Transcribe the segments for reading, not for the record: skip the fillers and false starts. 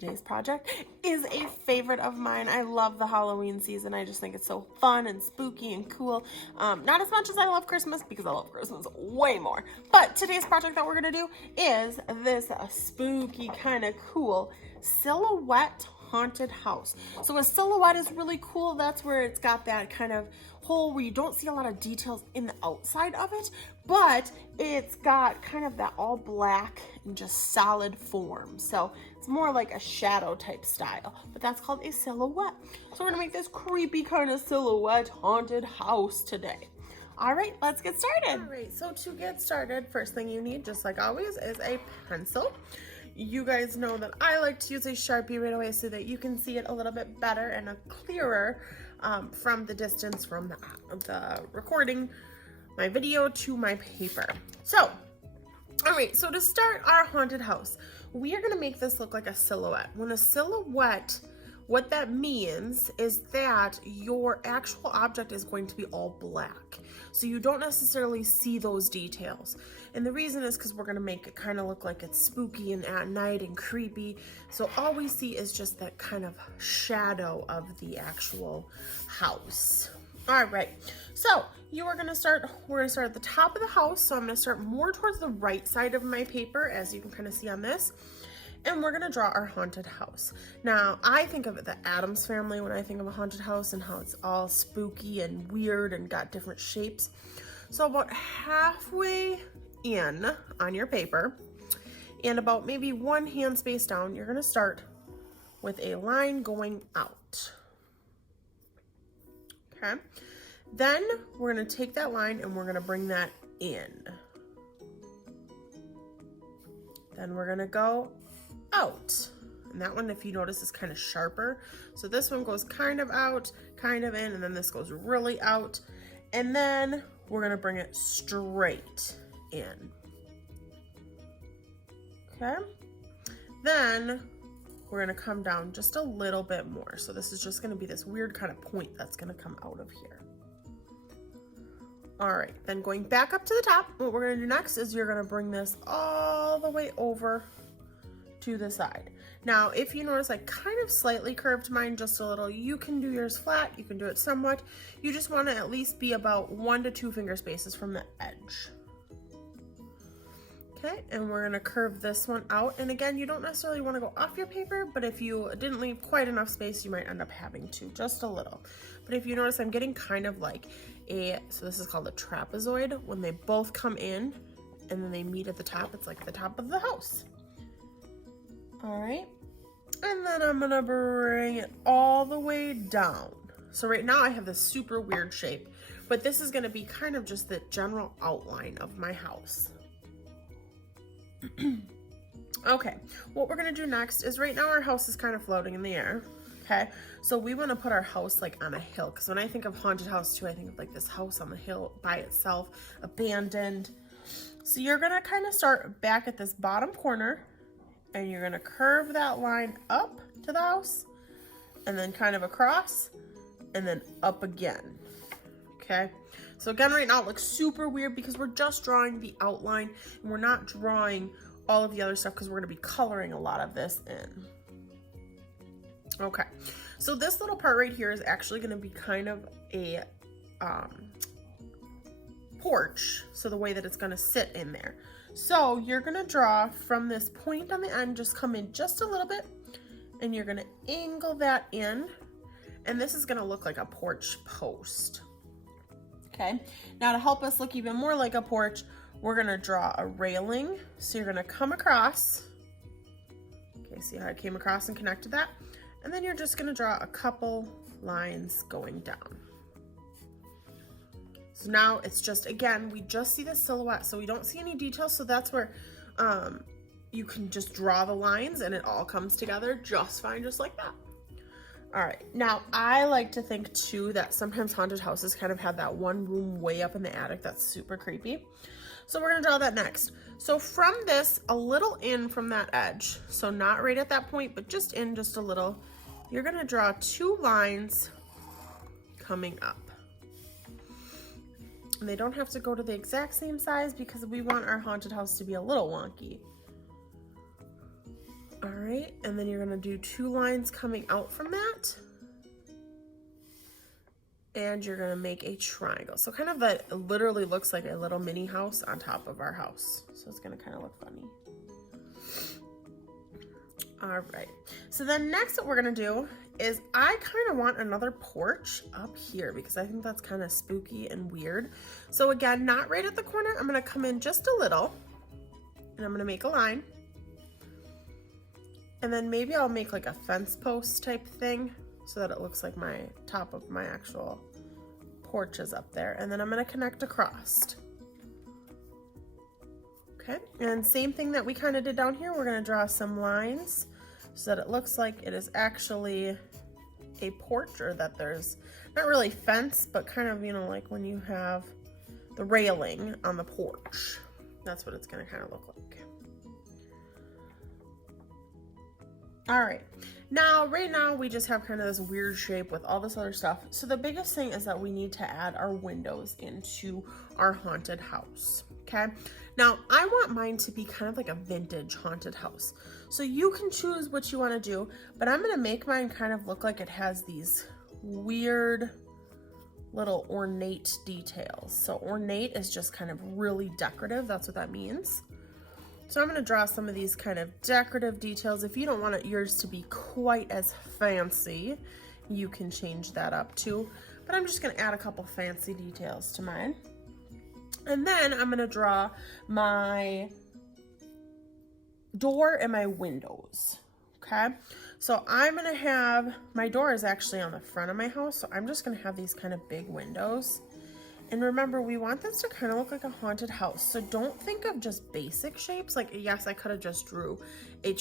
Today's project is a favorite of mine. I love the Halloween season. I just think it's so fun and spooky and cool. Not as much as I love Christmas, because I love Christmas way more. But today's project that we're gonna do is this spooky, kind of cool silhouette haunted house. So a silhouette is really cool. That's where it's got that kind of hole where you don't see a lot of details in the outside of it, but it's got kind of that all black and just solid form. So it's more like a shadow type style, but that's called a silhouette. So we're gonna make this creepy kind of silhouette haunted house today. All right, let's get started. All right, so to get started, first thing you need, just like always, is a pencil. You guys know that I like to use a Sharpie right away so that you can see it a little bit better and clearer from the distance from the recording my video to my paper. So, all right, so to start our haunted house, we are gonna make this look like a silhouette. When a silhouette, what that means is that your actual object is going to be all black. So you don't necessarily see those details. And the reason is because we're gonna make it kind of look like it's spooky and at night and creepy. So all we see is just that kind of shadow of the actual house. All right, so we're gonna start at the top of the house. So I'm gonna start more towards the right side of my paper, as you can kind of see on this. And we're gonna draw our haunted house. Now, I think of it the Addams Family when I think of a haunted house and how it's all spooky and weird and got different shapes. So about halfway in on your paper and about maybe one hand space down, you're gonna start with a line going out. Okay, then we're gonna take that line and we're gonna bring that in. Then we're gonna go out, and that one, if you notice, is kind of sharper. So this one goes kind of out, kind of in, and then this goes really out, and then we're gonna bring it straight in. Okay, then we're gonna come down just a little bit more. So this is just gonna be this weird kind of point that's gonna come out of here. All right, then going back up to the top, what we're gonna do next is you're gonna bring this all the way over to the side. Now, if you notice, I kind of slightly curved mine just a little. You can do yours flat, you can do it somewhat. You just want to at least be about 1 to 2 finger spaces from the edge. Okay, and we're gonna curve this one out. And again, you don't necessarily want to go off your paper, but if you didn't leave quite enough space, you might end up having to, just a little. But if you notice, I'm getting kind of like so this is called a trapezoid. When they both come in and then they meet at the top, it's like the top of the house. All right, and then I'm gonna bring it all the way down. So right now I have this super weird shape, but this is gonna be kind of just the general outline of my house. Okay, what we're gonna do next is, right now our house is kind of floating in the air. Okay, so we wanna put our house like on a hill, because when I think of haunted house too, I think of like this house on the hill by itself, abandoned. So you're gonna kind of start back at this bottom corner, and you're gonna curve that line up to the house, and then kind of across, and then up again. Okay, so again, right now it looks super weird because we're just drawing the outline and we're not drawing all of the other stuff because we're gonna be coloring a lot of this in. Okay, so this little part right here is actually gonna be kind of a porch, so the way that it's gonna sit in there. So you're gonna draw from this point on the end, just come in just a little bit, and you're gonna angle that in, and this is gonna look like a porch post. Okay, now to help us look even more like a porch, we're gonna draw a railing. So you're gonna come across, okay, see how I came across and connected that? And then you're just gonna draw a couple lines going down. So now it's just, again, we just see the silhouette, so we don't see any details. So that's where you can just draw the lines and it all comes together just fine, just like that. All right, now I like to think too that sometimes haunted houses kind of have that one room way up in the attic that's super creepy. So we're gonna draw that next. So from this, a little in from that edge, so not right at that point, but just in just a little, you're gonna draw 2 lines coming up. And they don't have to go to the exact same size because we want our haunted house to be a little wonky. All right, and then you're gonna do 2 lines coming out from that. And you're gonna make a triangle. So kind of that literally looks like a little mini house on top of our house. So it's gonna kind of look funny. All right, so then next what we're gonna do is I kind of want another porch up here because I think that's kind of spooky and weird. So again, not right at the corner. I'm gonna come in just a little and I'm gonna make a line. And then maybe I'll make like a fence post type thing so that it looks like my top of my actual porch is up there. And then I'm gonna connect across. Okay, and same thing that we kind of did down here, we're gonna draw some lines so that it looks like it is actually a porch, or that there's not really fence, but kind of, you know, like when you have the railing on the porch. That's what it's gonna kind of look like. All right, now, right now we just have kind of this weird shape with all this other stuff. So the biggest thing is that we need to add our windows into our haunted house, okay? Now, I want mine to be kind of like a vintage haunted house. So you can choose what you wanna do, but I'm gonna make mine kind of look like it has these weird little ornate details. So ornate is just kind of really decorative, that's what that means. So I'm gonna draw some of these kind of decorative details. If you don't want yours to be quite as fancy, you can change that up too. But I'm just gonna add a couple fancy details to mine. And then I'm gonna draw my door and my windows, okay? So I'm gonna have, my door is actually on the front of my house, so I'm just gonna have these kind of big windows. And remember, we want this to kind of look like a haunted house. So don't think of just basic shapes. Like, yes, I could have just drew a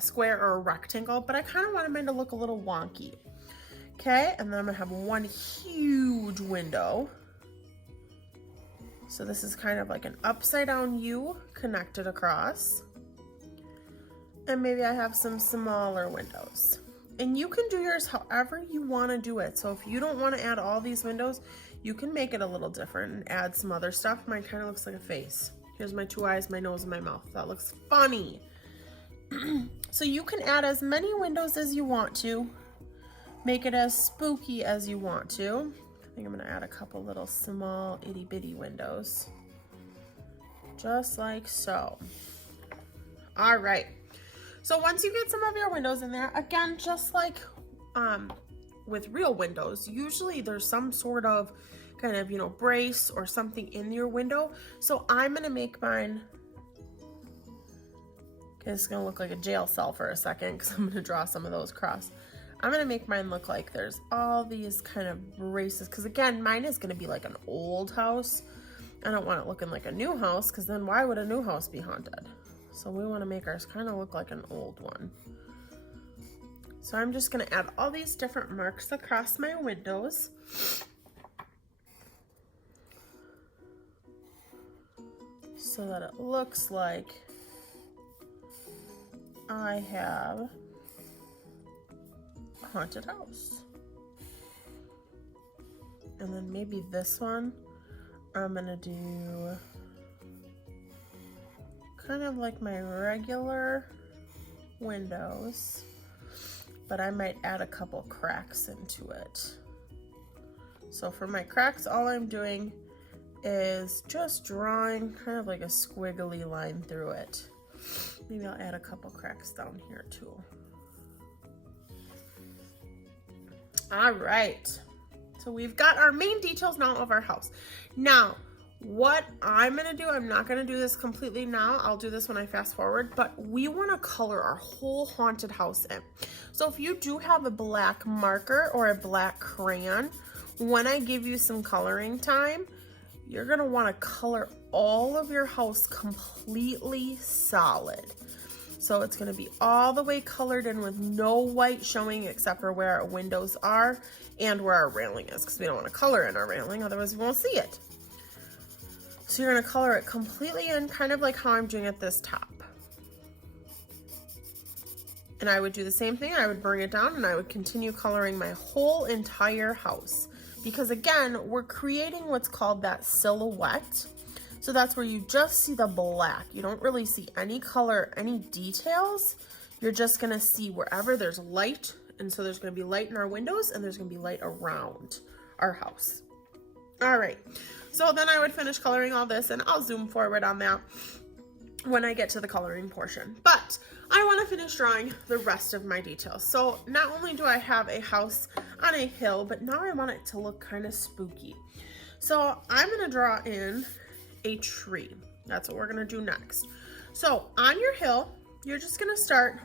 square or a rectangle, but I kind of wanted mine to look a little wonky. Okay, and then I'm gonna have one huge window. So this is kind of like an upside down U connected across. And maybe I have some smaller windows. And you can do yours however you want to do it. So if you don't want to add all these windows, you can make it a little different and add some other stuff. Mine kind of looks like a face. Here's my 2 eyes, my nose, and my mouth. That looks funny. So you can add as many windows as you want to. Make it as spooky as you want to. I think I'm gonna add a couple little small itty bitty windows. Just like so. All right. So once you get some of your windows in there, again, just like with real windows, usually there's some sort of kind of, you know, brace or something in your window. So I'm gonna make mine, okay, it's gonna look like a jail cell for a second because I'm gonna draw some of those across. I'm gonna make mine look like there's all these kind of braces, because again, mine is gonna be like an old house. I don't want it looking like a new house, because then why would a new house be haunted? So we want to make ours kind of look like an old one. So I'm just going to add all these different marks across my windows. So that it looks like I have a haunted house. And then maybe this one, I'm going to do kind of like my regular windows, but I might add a couple cracks into it. So for my cracks, all I'm doing is just drawing kind of like a squiggly line through it. Maybe I'll add a couple cracks down here too. All right, so we've got our main details now of our house. Now, what I'm gonna do, I'm not gonna do this completely now, I'll do this when I fast forward, but we wanna color our whole haunted house in. So if you do have a black marker or a black crayon, when I give you some coloring time, you're gonna wanna color all of your house completely solid. So it's gonna be all the way colored in with no white showing except for where our windows are and where our railing is, because we don't wanna color in our railing, otherwise we won't see it. So you're gonna color it completely in, kind of like how I'm doing at this top. And I would do the same thing, I would bring it down and I would continue coloring my whole entire house. Because again, we're creating what's called that silhouette. So that's where you just see the black. You don't really see any color, any details. You're just gonna see wherever there's light. And so there's gonna be light in our windows and there's gonna be light around our house. All right, so then I would finish coloring all this, and I'll zoom forward on that when I get to the coloring portion. But I want to finish drawing the rest of my details. So not only do I have a house on a hill, but now I want it to look kind of spooky. So I'm going to draw in a tree. That's what we're going to do next. So on your hill, you're just going to start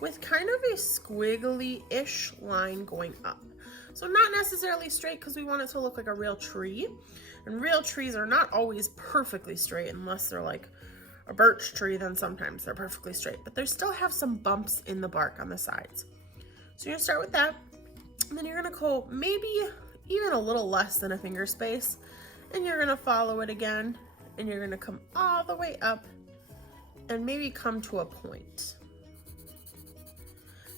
with kind of a squiggly-ish line going up. So not necessarily straight, because we want it to look like a real tree. And real trees are not always perfectly straight unless they're like a birch tree, then sometimes they're perfectly straight. But they still have some bumps in the bark on the sides. So you're gonna start with that. And then you're gonna go maybe even a little less than a finger space. And you're gonna follow it again. And you're gonna come all the way up and maybe come to a point.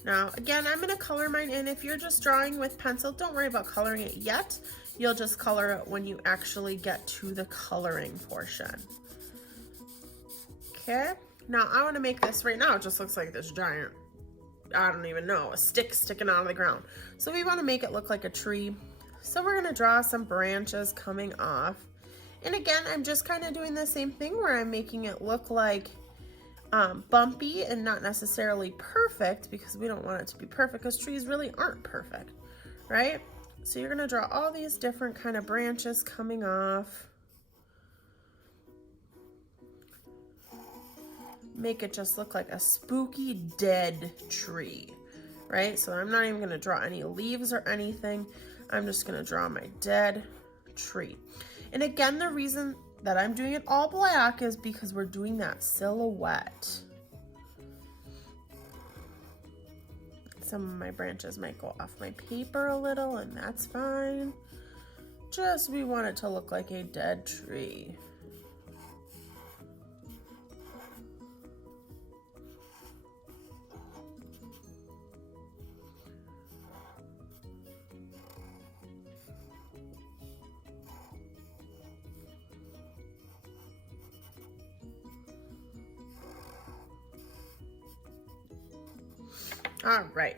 Now, again, I'm gonna color mine in. If you're just drawing with pencil, don't worry about coloring it yet. You'll just color it when you actually get to the coloring portion. Okay, now I wanna make this right now. It just looks like this giant, I don't even know, a stick sticking out of the ground. So we wanna make it look like a tree. So we're gonna draw some branches coming off. And again, I'm just kind of doing the same thing where I'm making it look like bumpy and not necessarily perfect, because we don't want it to be perfect, because trees really aren't perfect, right? So you're gonna draw all these different kind of branches coming off. Make it just look like a spooky dead tree, right? So I'm not even gonna draw any leaves or anything. I'm just gonna draw my dead tree. And again, the reason that I'm doing it all black is because we're doing that silhouette. Some of my branches might go off my paper a little, and that's fine. Just we want it to look like a dead tree. All right,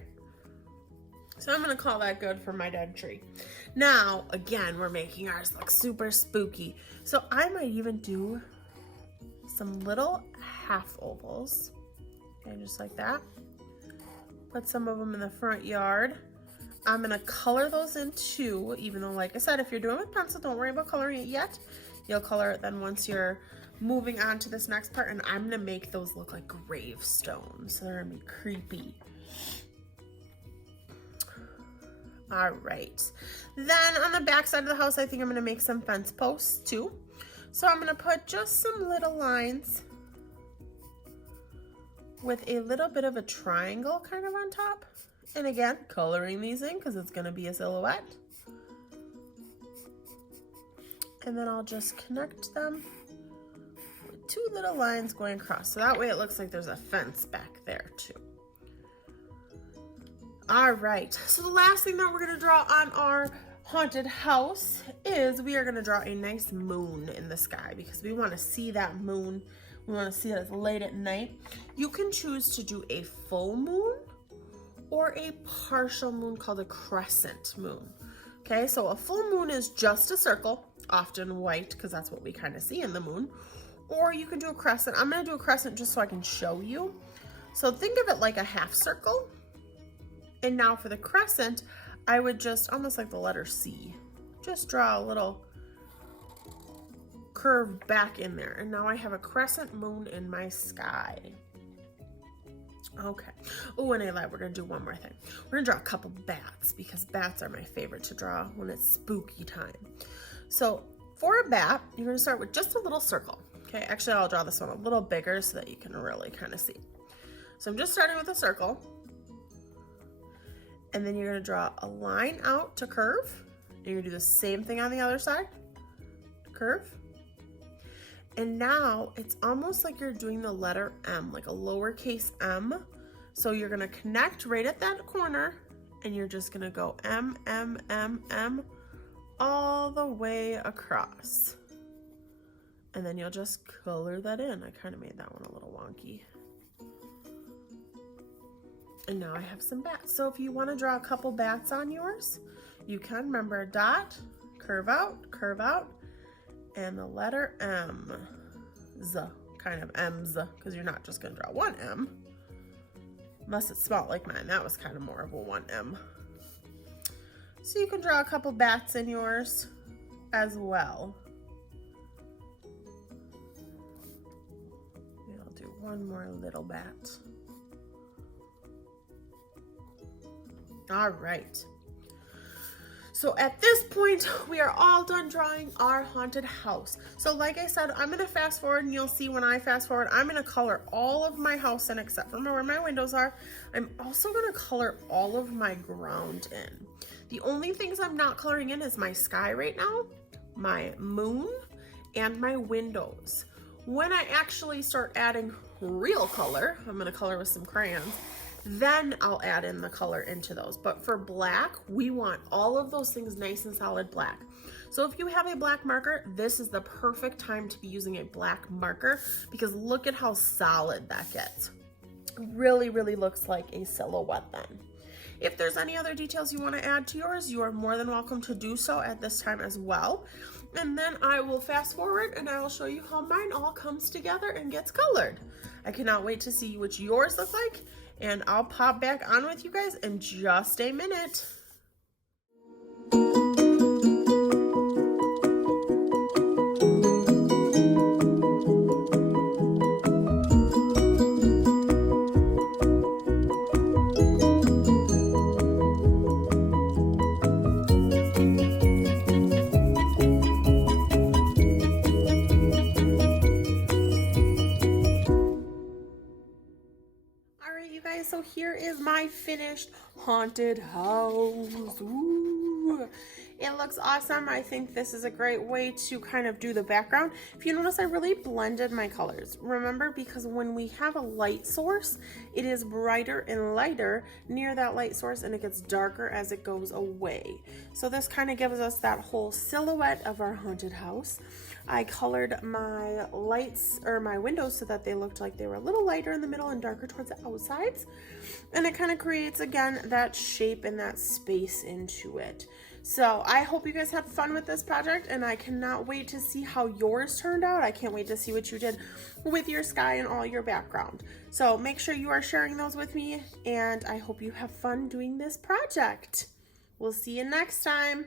so I'm gonna call that good for my dead tree. Now, again, we're making ours look super spooky. So I might even do some little half ovals, okay, just like that. Put some of them in the front yard. I'm gonna color those in too, even though, like I said, if you're doing it with pencil, don't worry about coloring it yet. You'll color it then once you're moving on to this next part, and I'm gonna make those look like gravestones, so they're gonna be creepy. All right, then on the back side of the house, I think I'm gonna make some fence posts too. So I'm gonna put just some little lines with a little bit of a triangle kind of on top. And again, coloring these in because it's gonna be a silhouette. And then I'll just connect them with two little lines going across. So that way it looks like there's a fence back there too. All right, so the last thing that we're gonna draw on our haunted house is we are gonna draw a nice moon in the sky, because we wanna see that moon. We wanna see it as late at night. You can choose to do a full moon or a partial moon called a crescent moon. Okay, so a full moon is just a circle, often white, because that's what we kind of see in the moon. Or you can do a crescent. I'm gonna do a crescent just so I can show you. So think of it like a half circle. And now for the crescent, I would just, almost like the letter C, just draw a little curve back in there. And now I have a crescent moon in my sky. Okay. Oh, and I lied, we're gonna do one more thing. We're gonna draw a couple bats, because bats are my favorite to draw when it's spooky time. So for a bat, you're gonna start with just a little circle. Okay, actually I'll draw this one a little bigger so that you can really kind of see. So I'm just starting with a circle. And then you're gonna draw a line out to curve. And you're gonna do the same thing on the other side, curve. And now it's almost like you're doing the letter M, like a lowercase m. So you're gonna connect right at that corner, and you're just gonna go M, M, M, M, all the way across. And then you'll just color that in. I kind of made that one a little wonky. And now I have some bats. So if you want to draw a couple bats on yours, you can. Remember, dot, curve out, and the letter M. Z, kind of M's, because you're not just going to draw one M. Unless it's spelled like mine. That was kind of more of a one M. So you can draw a couple bats in yours as well. And I'll do one more little bat. All right. So at this point, we are all done drawing our haunted house. So like I said, I'm gonna fast forward and you'll see when I fast forward, I'm gonna color all of my house in except for where my windows are. I'm also gonna color all of my ground in. The only things I'm not coloring in is my sky right now, my moon, and my windows. When I actually start adding real color, I'm gonna color with some crayons, then I'll add in the color into those. But for black, we want all of those things nice and solid black. So if you have a black marker, this is the perfect time to be using a black marker because look at how solid that gets. Really, really looks like a silhouette then. If there's any other details you want to add to yours, you are more than welcome to do so at this time as well. And then I will fast forward and I will show you how mine all comes together and gets colored. I cannot wait to see what yours look like, and I'll pop back on with you guys in just a minute. So here is my finished haunted house. Ooh. It looks awesome. I think this is a great way to kind of do the background. If you notice, I really blended my colors. Remember, because when we have a light source, it is brighter and lighter near that light source and it gets darker as it goes away. So this kind of gives us that whole silhouette of our haunted house. I colored my lights or my windows so that they looked like they were a little lighter in the middle and darker towards the outsides. And it kind of creates, again, that shape and that space into it. So I hope you guys had fun with this project, and I cannot wait to see how yours turned out. I can't wait to see what you did with your sky and all your background. So make sure you are sharing those with me, and I hope you have fun doing this project. We'll see you next time.